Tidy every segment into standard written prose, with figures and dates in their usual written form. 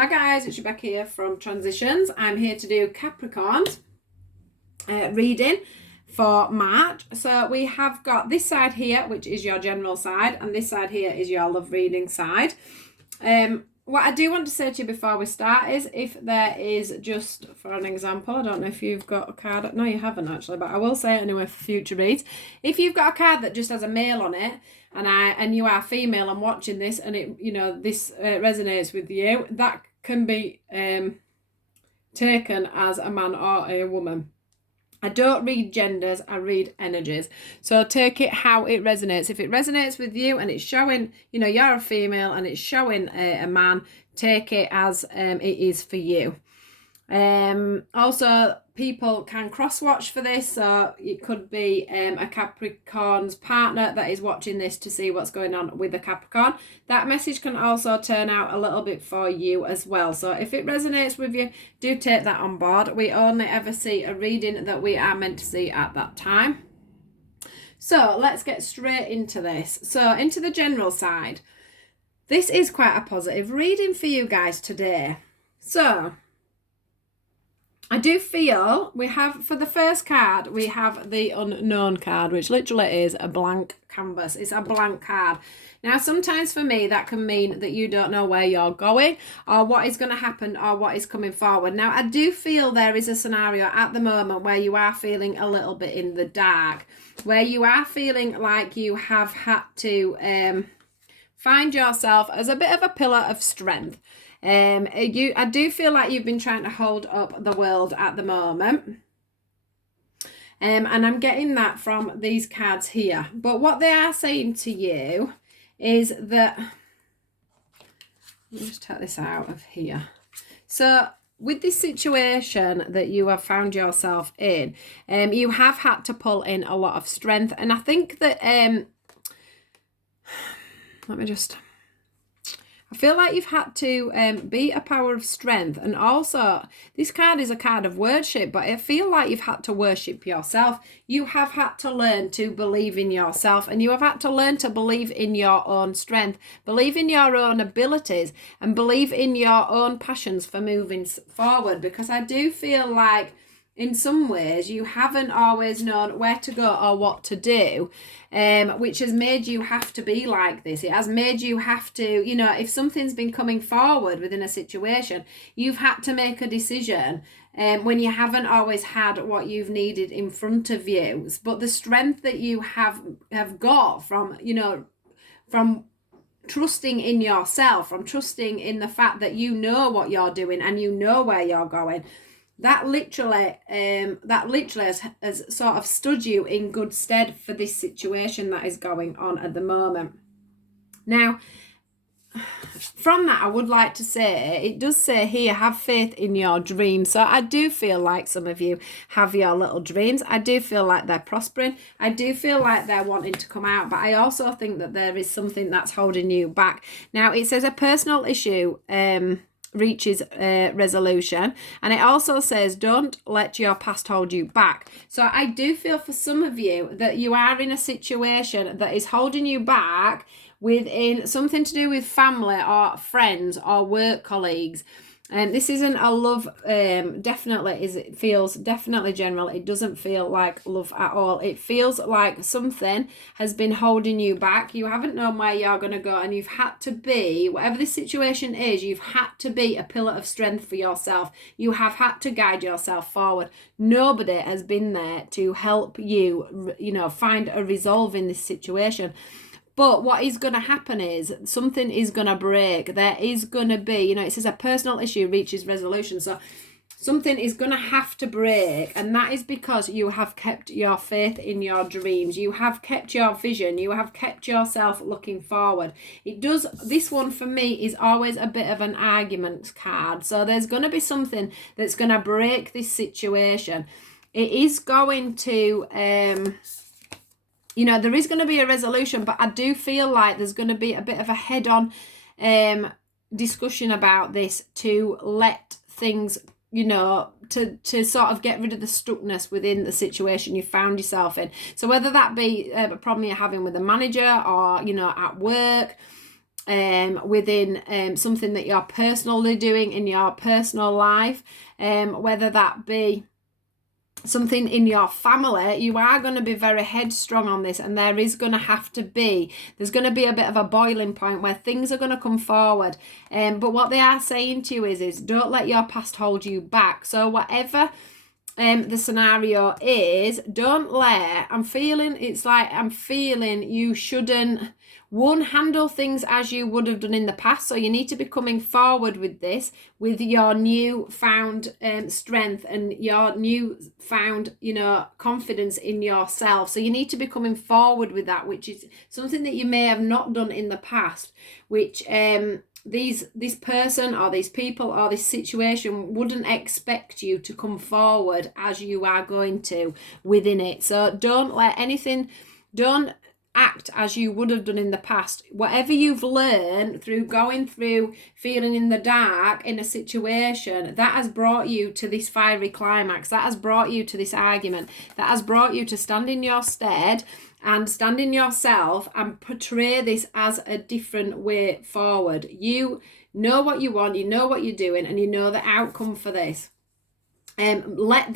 Hi guys, it's Rebecca here from Transitions. I'm here to do Capricorn's reading for March. So we have got this side here, which is your general side, and this side here is your love reading side. What I do want to say to you before we start is, if there is, just for an example, I don't know if you've got a card, no you haven't actually, but I will say it anyway for future reads. If you've got a card that just has a male on it, and you are female and watching this, and it, you know, this resonates with you, that can be taken as a man or a woman. I don't read genders, I read energies. So take it how it resonates. If it resonates with you and it's showing, you know, you're a female and it's showing a man, take it as it is for you. Also, people can cross-watch for this, so it could be a Capricorn's partner that is watching this to see what's going on with the Capricorn. That message can also turn out a little bit for you as well. So if it resonates with you, do take that on board. We only ever see a reading that we are meant to see at that time. So let's get straight into this. So into the general side. This is quite a positive reading for you guys today. So I do feel we have, for the first card, we have the unknown card, which literally is a blank canvas. It's a blank card. Now, sometimes for me, that can mean that you don't know where you're going or what is going to happen or what is coming forward. Now, I do feel there is a scenario at the moment where you are feeling a little bit in the dark, where you are feeling like you have had to find yourself as a bit of a pillar of strength. I do feel like you've been trying to hold up the world at the moment. And I'm getting that from these cards here. But what they are saying to you is that, let me just take this out of here. So with this situation that you have found yourself in, you have had to pull in a lot of strength. And I think that, I feel like you've had to be a power of strength. And also, this card is a card of worship, but I feel like you've had to worship yourself. You have had to learn to believe in yourself, and you have had to learn to believe in your own strength, believe in your own abilities, and believe in your own passions for moving forward. Because I do feel like in some ways you haven't always known where to go or what to do, which has made you have to be like this. It has made you have to, you know, if something's been coming forward within a situation, you've had to make a decision when you haven't always had what you've needed in front of you. But the strength that you have got from, you know, from trusting in yourself, from trusting in the fact that you know what you're doing and you know where you're going, that literally has sort of stood you in good stead for this situation that is going on at the moment. Now, from that, I would like to say, it does say here, have faith in your dreams. So I do feel like some of you have your little dreams. I do feel like they're prospering. I do feel like they're wanting to come out, but I also think that there is something that's holding you back. Now, it says a personal issue reaches resolution, and it also says don't let your past hold you back. So I do feel for some of you that you are in a situation that is holding you back within something to do with family or friends or work colleagues. And this isn't a love, it feels definitely general. It doesn't feel like love at all. It feels like something has been holding you back. You haven't known where you're going to go, and you've had to be, whatever this situation is, you've had to be a pillar of strength for yourself. You have had to guide yourself forward. Nobody has been there to help you, you know, find a resolve in this situation. But what is going to happen is something is going to break. There is going to be, you know, it says a personal issue reaches resolution. So something is going to have to break. And that is because you have kept your faith in your dreams. You have kept your vision. You have kept yourself looking forward. This one for me is always a bit of an argument card. So there's going to be something that's going to break this situation. It is going to, you know, there is going to be a resolution, but I do feel like there's going to be a bit of a head-on discussion about this to let things, you know, to sort of get rid of the stuckness within the situation you found yourself in. So whether that be a problem you're having with a manager or, you know, at work, within something that you're personally doing in your personal life, whether that be something in your family. You are going to be very headstrong on this, and there is going to have to be, there's going to be a bit of a boiling point where things are going to come forward. But what they are saying to you is don't let your past hold you back. So whatever the scenario is, don't let, I'm feeling you shouldn't handle things as you would have done in the past. So you need to be coming forward with this, with your new found strength and your new found, confidence in yourself. So you need to be coming forward with that, which is something that you may have not done in the past, which this person or these people or this situation wouldn't expect you to come forward as you are going to within it. So don't act as you would have done in the past. Whatever you've learned through going through feeling in the dark in a situation, that has brought you to this fiery climax, that has brought you to this argument, that has brought you to stand in your stead and stand in yourself and portray this as a different way forward. You know what you want, you know what you're doing, and you know the outcome for this. Let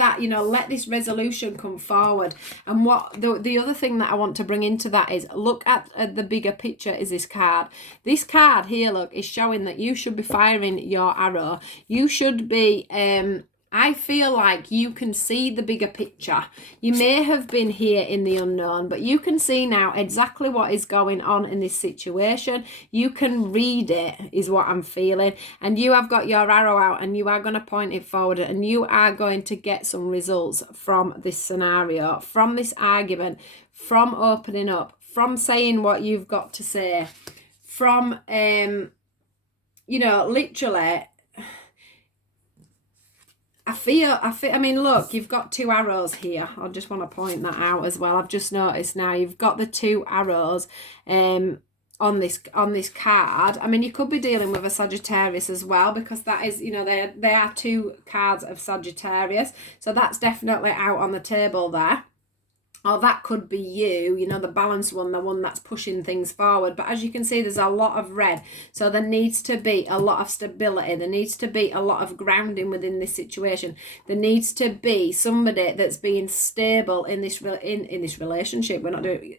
this resolution come forward. And what the other thing that I want to bring into that is look at the bigger picture. Is this card here, look, is showing that you should be firing your arrow. You should be I feel like you can see the bigger picture. You may have been here in the unknown, but you can see now exactly what is going on in this situation. You can read it, is what I'm feeling. And you have got your arrow out and you are going to point it forward, and you are going to get some results from this scenario, from this argument, from opening up, from saying what you've got to say, from, literally... I mean, look, you've got two arrows here. I just want to point that out as well. I've just noticed now you've got the two arrows on this card. I mean, you could be dealing with a Sagittarius as well, because that is, they are two cards of Sagittarius. So that's definitely out on the table there. Or that could be you, the balanced one, the one that's pushing things forward. But as you can see, there's a lot of red. So there needs to be a lot of stability. There needs to be a lot of grounding within this situation. There needs to be somebody that's being stable in this relationship. We're not doing,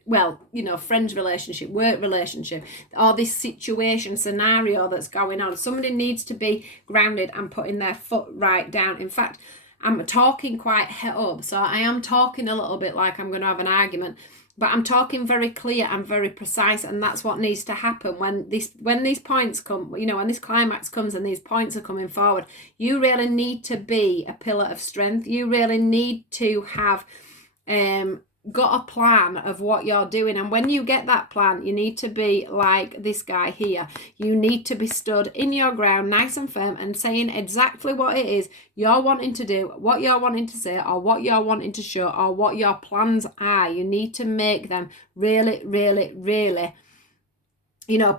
friends relationship, work relationship, or this situation, scenario that's going on. Somebody needs to be grounded and putting their foot right down. In fact, I'm talking quite het up, so I am talking a little bit like I'm going to have an argument, but I'm talking very clear and very precise, and that's what needs to happen when these points come, when this climax comes and these points are coming forward. You really need to be a pillar of strength. You really need to have got a plan of what you're doing, and when you get that plan, you need to be like this guy here. You need to be stood in your ground, nice and firm, and saying exactly what it is you're wanting to do, what you're wanting to say, or what you're wanting to show, or what your plans are. You need to make them really, really, really,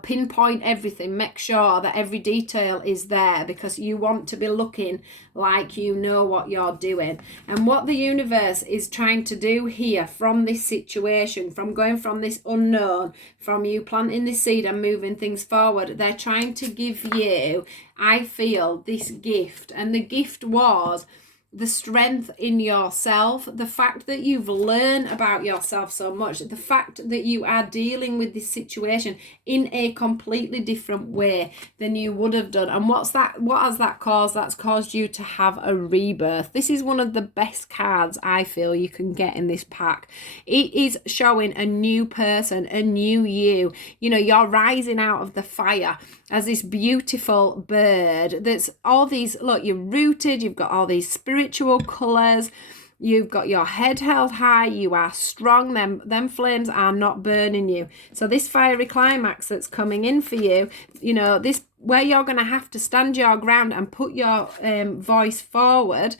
pinpoint everything. Make sure that every detail is there, because you want to be looking like you know what you're doing. And what the universe is trying to do here from this situation, from going from this unknown, from you planting this seed and moving things forward, they're trying to give you, I feel, this gift. And the gift was the strength in yourself, the fact that you've learned about yourself so much, the fact that you are dealing with this situation in a completely different way than you would have done. And what has that caused? That's caused you to have a rebirth. This is one of the best cards I feel you can get in this pack. It is showing a new person, a new you. You're rising out of the fire as this beautiful bird that's all these, look, you're rooted, you've got all these spiritual colours, you've got your head held high, you are strong, them flames are not burning you. So this fiery climax that's coming in for you, this where you're going to have to stand your ground and put your voice forward.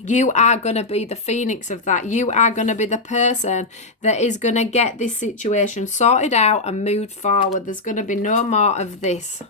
You are going to be the phoenix of that. You are going to be the person that is going to get this situation sorted out and moved forward. There's going to be no more of this.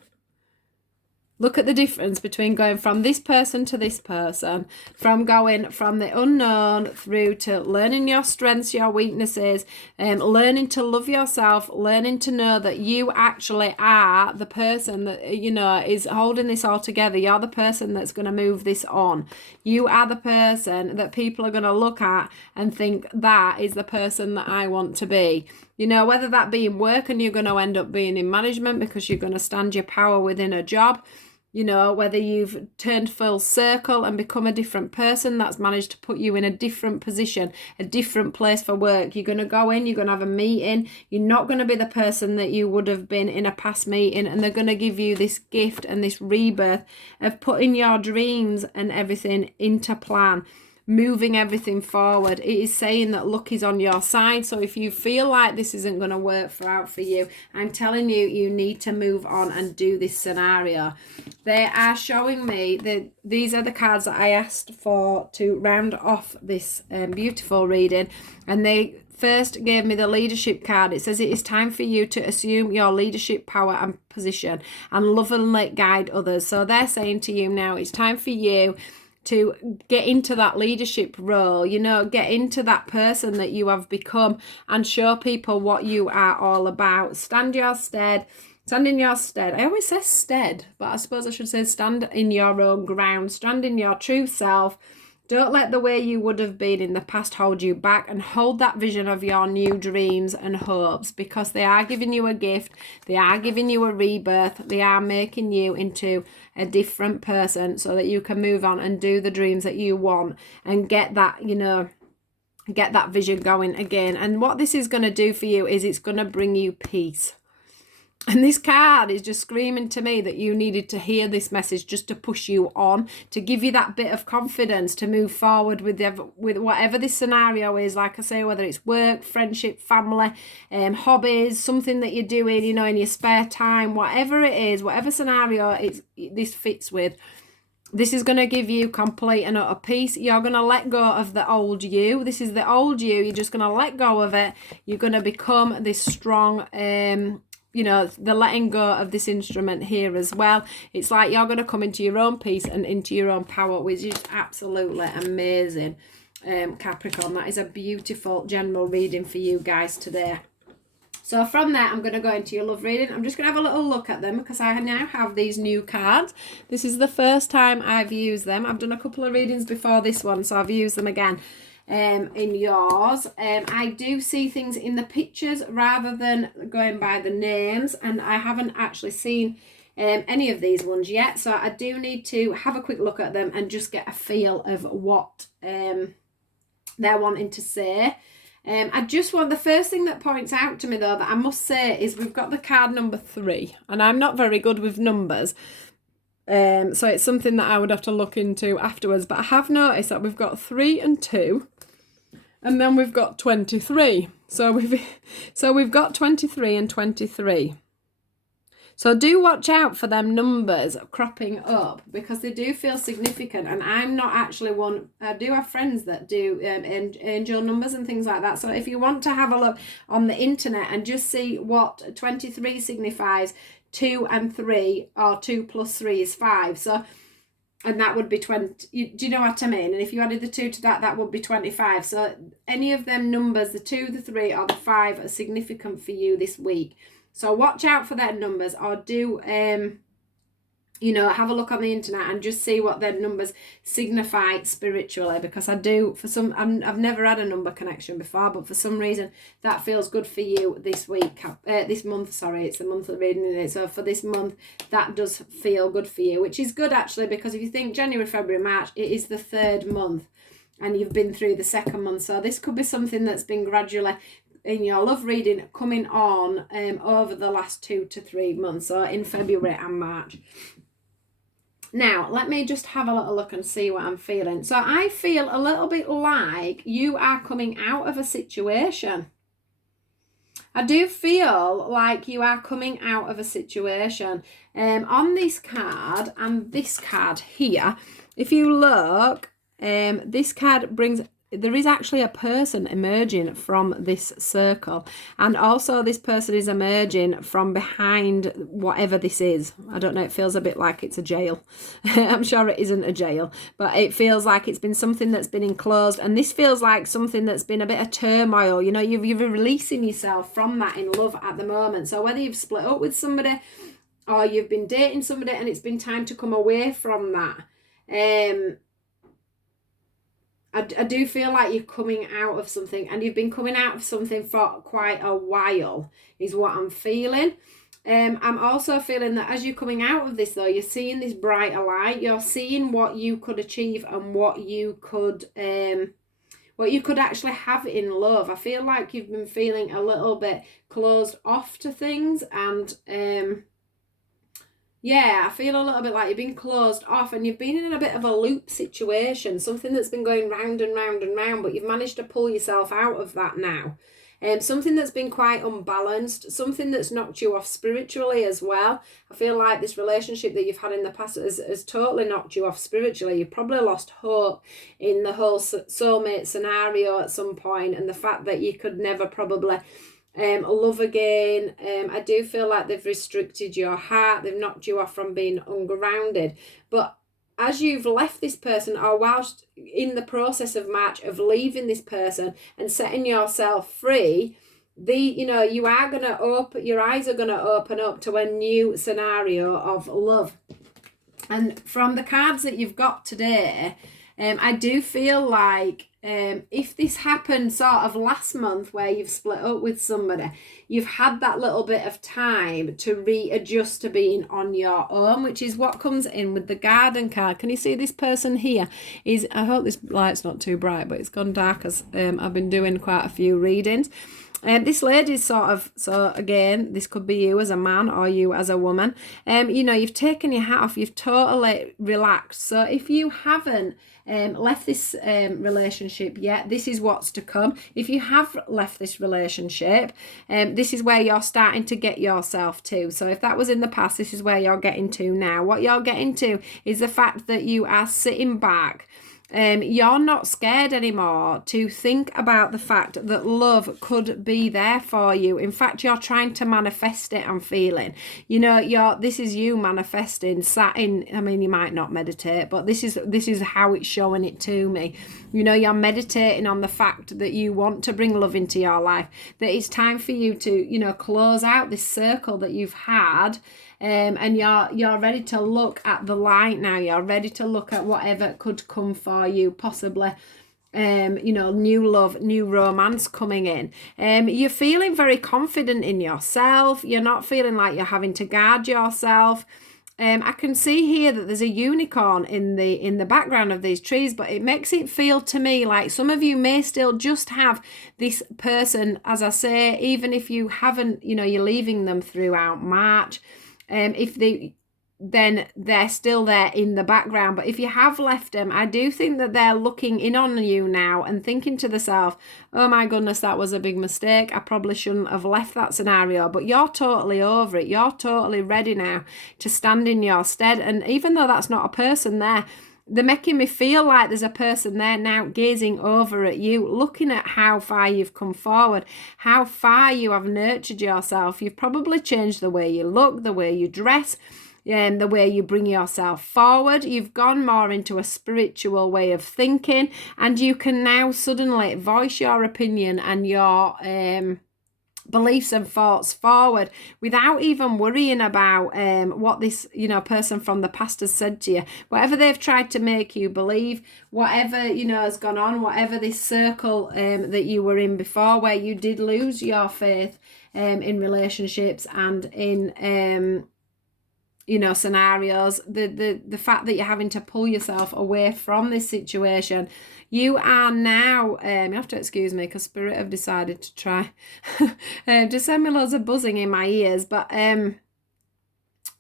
Look at the difference between going from this person to this person, from going from the unknown through to learning your strengths, your weaknesses, learning to love yourself, learning to know that you actually are the person that, you know, is holding this all together. You're the person that's going to move this on. You are the person that people are going to look at and think, that is the person that I want to be. You know, whether that be in work and you're going to end up being in management because you're going to stand your power within a job. You know, whether you've turned full circle and become a different person that's managed to put you in a different position, a different place for work. You're going to go in, you're going to have a meeting. You're not going to be the person that you would have been in a past meeting, and they're going to give you this gift and this rebirth of putting your dreams and everything into plan, moving everything forward. It is saying that luck is on your side. So if you feel like this isn't going to work out for you, I'm telling you, you need to move on and do this scenario. They are showing me that these are the cards that I asked for to round off this beautiful reading, and they first gave me the leadership card. It says it is time for you to assume your leadership power and position and lovingly guide others. So they're saying to you now, it's time for you to get into that leadership role, you know, get into that person that you have become and show people what you are all about. Stand in your stead. I always say stead, but I suppose I should say stand in your own ground. Stand in your true self. Don't let the way you would have been in the past hold you back, and hold that vision of your new dreams and hopes, because they are giving you a gift. They are giving you a rebirth. They are making you into a different person so that you can move on and do the dreams that you want and get that, you know, get that vision going again. And what this is going to do for you is it's going to bring you peace. And this card is just screaming to me that you needed to hear this message just to push you on, to give you that bit of confidence to move forward with whatever this scenario is. Like I say, whether it's work, friendship, family, hobbies, something that you're doing, you know, in your spare time, whatever it is, whatever scenario this fits with. This is going to give you complete and utter peace. You're going to let go of the old you. This is the old you. You're just going to let go of it. You're going to become this strong, you know, the letting go of this instrument here as well. It's like you're going to come into your own peace and into your own power, which is absolutely amazing. Capricorn, that is a beautiful general reading for you guys today. So from there, I'm going to go into your love reading. I'm just going to have a little look at them because I now have these new cards. This is the first time I've used them. I've done a couple of readings before this one, so I've used them again. In yours, I do see things in the pictures rather than going by the names, and I haven't actually seen any of these ones yet, so I do need to have a quick look at them and just get a feel of what they're wanting to say. I just want, the first thing that points out to me though that I must say is we've got the card number 3, and I'm not very good with numbers. So it's something that I would have to look into afterwards, but I have noticed that we've got 3 and 2, and then we've got 23. So we've got 23 and 23. So do watch out for them numbers cropping up because they do feel significant. And I'm not actually one. I do have friends that do angel numbers and things like that. So if you want to have a look on the internet and just see what 23 signifies, 2 and 3, or 2 plus 3 is 5. So, and that would be 20. Do you know what I mean? And if you added the 2 to that, that would be 25. So any of them numbers, the 2, the 3, or the 5, are significant for you this week. So watch out for their numbers, or do, you know, have a look on the internet and just see what their numbers signify spiritually, because I do, for some, I've never had a number connection before, but for some reason that feels good for you this week, this month, sorry, it's the monthly reading, isn't it? So for this month, that does feel good for you, which is good actually, because if you think January, February, March, it is the 3rd month and you've been through the 2nd month. So this could be something that's been gradually in your love reading coming on over the last 2 to 3 months, so in February and March. Now, let me just have a little look and see what I'm feeling. So I feel a little bit like you are coming out of a situation. I do feel like you are coming out of a situation. On this card and this card here, if you look, this card brings there is actually a person emerging from this circle, and also this person is emerging from behind whatever this is. I don't know, it feels a bit like it's a jail. I'm sure it isn't a jail, but it feels like it's been something that's been enclosed, and this feels like something that's been a bit of turmoil. You know, you're releasing yourself from that in love at the moment. So whether you've split up with somebody or you've been dating somebody and it's been time to come away from that, I do feel like you're coming out of something, and you've been coming out of something for quite a while, is what I'm feeling. I'm also feeling that as you're coming out of this, though, you're seeing this brighter light. You're seeing what you could achieve and what you could actually have in love. I feel like you've been feeling a little bit closed off to things, and yeah, I feel a little bit like you've been closed off and you've been in a bit of a loop situation, something that's been going round and round and round, but you've managed to pull yourself out of that now. Something that's been quite unbalanced, something that's knocked you off spiritually as well. I feel like this relationship that you've had in the past has totally knocked you off spiritually. You've probably lost hope in the whole soulmate scenario at some point, and the fact that you could never probably love again. I do feel like they've restricted your heart. They've knocked you off from being ungrounded. But as you've left this person, or whilst in the process of March of leaving this person and setting yourself free, you are going to open, your eyes are going to open up to a new scenario of love. And from the cards that you've got today, I do feel like if this happened sort of last month where you've split up with somebody, you've had that little bit of time to readjust to being on your own, which is what comes in with the Garden card. Can you see this person here? I hope this light's not too bright, but it's gone dark as I've been doing quite a few readings. This lady's so again, this could be you as a man or you as a woman. You've taken your hat off, you've totally relaxed. So if you haven't left this relationship yet, this is what's to come. If you have left this relationship, this is where you're starting to get yourself to. So if that was in the past, this is where you're getting to now. What you're getting to is the fact that you are sitting back. You're not scared anymore to think about the fact that love could be there for you. In fact, you're trying to manifest it. I'm feeling, this is you manifesting, sat in. I mean, you might not meditate, but this is how it's showing it to me. You're meditating on the fact that you want to bring love into your life, that it's time for you to, close out this circle that you've had. And you're ready to look at the light now. You're ready to look at whatever could come for you, possibly new love, new romance coming in. You're feeling very confident in yourself. You're not feeling like you're having to guard yourself. I can see here that there's a unicorn in the background of these trees, but it makes it feel to me like some of you may still just have this person, as I say, even if you haven't, you're leaving them throughout March. Then they're still there in the background. But if you have left them, I do think that they're looking in on you now and thinking to themselves, oh my goodness, that was a big mistake. I probably shouldn't have left that scenario. But you're totally over it. You're totally ready now to stand in your stead. And even though that's not a person there, they're making me feel like there's a person there now gazing over at you, looking at how far you've come forward, how far you have nurtured yourself. You've probably changed the way you look, the way you dress, and the way you bring yourself forward. You've gone more into a spiritual way of thinking, and you can now suddenly voice your opinion and your beliefs and thoughts forward without even worrying about what this person from the past has said to you. Whatever they've tried to make you believe, whatever has gone on, whatever this circle that you were in before, where you did lose your faith in relationships and in scenarios, the fact that you're having to pull yourself away from this situation, you are now, you have to excuse me because Spirit have decided to try to send me loads of buzzing in my ears, but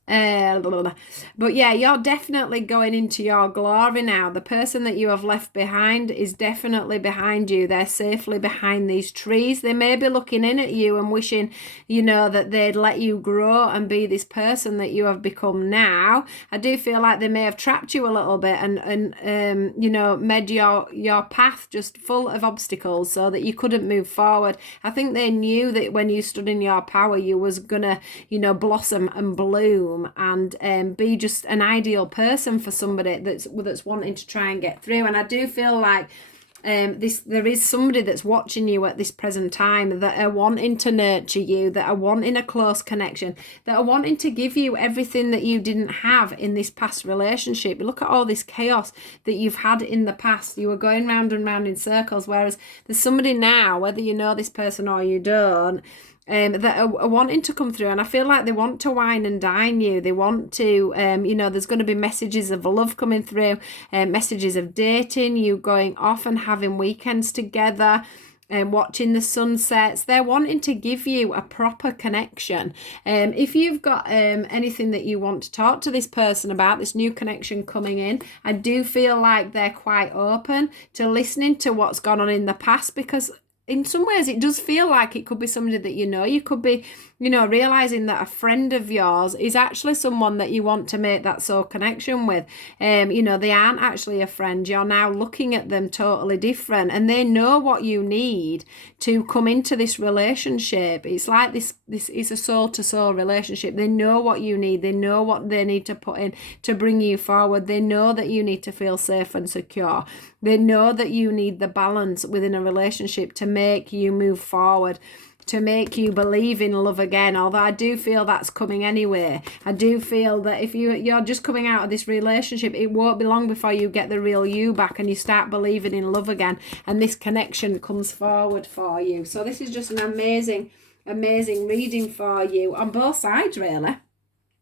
But yeah, you're definitely going into your glory now. The person that you have left behind is definitely behind you. They're safely behind these trees. They may be looking in at you and wishing, you know, that they'd let you grow and be this person that you have become now. I do feel like they may have trapped you a little bit and you know, made your path just full of obstacles so that you couldn't move forward. I think they knew that when you stood in your power, you was gonna, you know, blossom and bloom and be just an ideal person for somebody that's wanting to try and get through. And I do feel like there is somebody that's watching you at this present time that are wanting to nurture you, that are wanting a close connection, that are wanting to give you everything that you didn't have in this past relationship. Look at all this chaos that you've had in the past. You were going round and round in circles, whereas there's somebody now, whether you know this person or you don't, that are wanting to come through, and I feel like they want to wine and dine you. They want to, you know, there's going to be messages of love coming through, messages of dating, you going off and having weekends together, and watching the sunsets. They're wanting to give you a proper connection. If you've got anything that you want to talk to this person about, this new connection coming in, I do feel like they're quite open to listening to what's gone on in the past, because in some ways it does feel like it could be somebody that you know. You could be, you know, realizing that a friend of yours is actually someone that you want to make that soul connection with. You know, they aren't actually a friend. You're now looking at them totally different, and they know what you need to come into this relationship. It's like this is a soul to soul relationship. They know what you need. They know what they need to put in to bring you forward. They know that you need to feel safe and secure. They know that you need the balance within a relationship to make you move forward, to make you believe in love again. Although I do feel that's coming anyway. I do feel that if you're just coming out of this relationship, it won't be long before you get the real you back and you start believing in love again, and this connection comes forward for you. So this is just an amazing reading for you on both sides, really.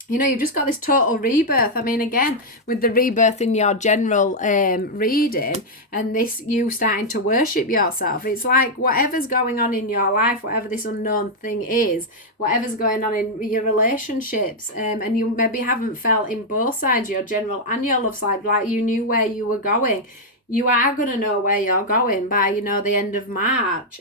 You know, you've just got this total rebirth. I mean, again, with the rebirth in your general reading, and this you starting to worship yourself. It's like whatever's going on in your life, whatever this unknown thing is, whatever's going on in your relationships, and you maybe haven't felt in both sides, your general and your love side, like you knew where you were going. You are going to know where you're going by, you know, the end of March.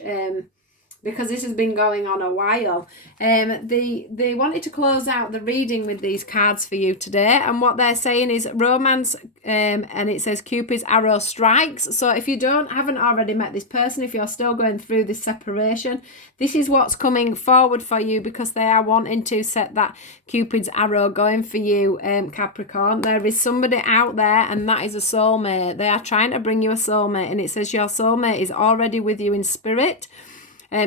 Because this has been going on a while. They wanted to close out the reading with these cards for you today, and what they're saying is romance, and it says Cupid's arrow strikes. So if you haven't already met this person, if you're still going through this separation, this is what's coming forward for you, because they are wanting to set that Cupid's arrow going for you, Capricorn. There is somebody out there, and that is a soulmate. They are trying to bring you a soulmate, and it says your soulmate is already with you in spirit.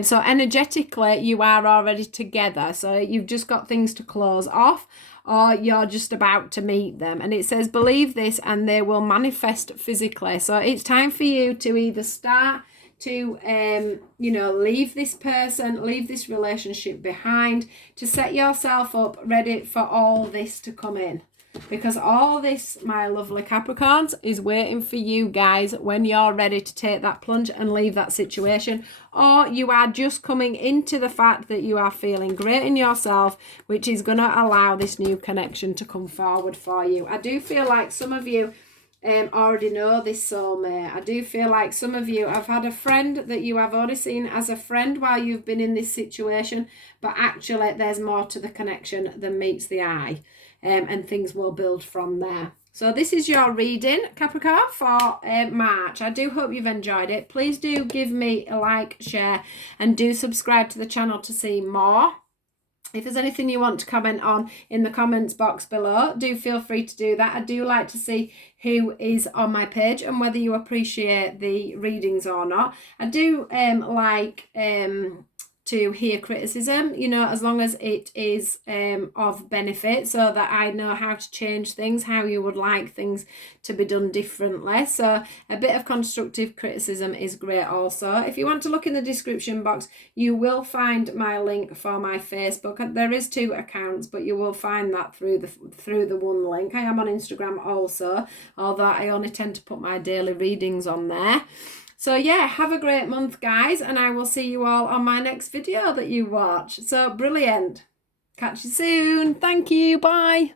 So energetically, you are already together. So you've just got things to close off, or you're just about to meet them. And it says, believe this and they will manifest physically. So it's time for you to either start to, you know, leave this person, leave this relationship behind, to set yourself up ready for all this to come in. Because all this, my lovely Capricorns, is waiting for you guys when you're ready to take that plunge and leave that situation. Or you are just coming into the fact that you are feeling great in yourself, which is going to allow this new connection to come forward for you. I do feel like some of you already know this soulmate. I do feel like some of you have had a friend that you have only seen as a friend while you've been in this situation, but actually there's more to the connection than meets the eye. And things will build from there. So this is your reading, Capricorn, for March. I do hope you've enjoyed it. Please do give me a like, share, and do subscribe to the channel to see more. If there's anything you want to comment on in the comments box below, do feel free to do that. I do like to see who is on my page and whether you appreciate the readings or not. I do like to hear criticism, you know, as long as it is of benefit, so that I know how to change things, how you would like things to be done differently. So a bit of constructive criticism is great also. If you want to look in the description box, you will find my link for my Facebook. There is 2 accounts, but you will find that through the one link. I am on Instagram also, although I only tend to put my daily readings on there. So yeah, have a great month, guys, and I will see you all on my next video that you watch. So brilliant. Catch you soon. Thank you. Bye.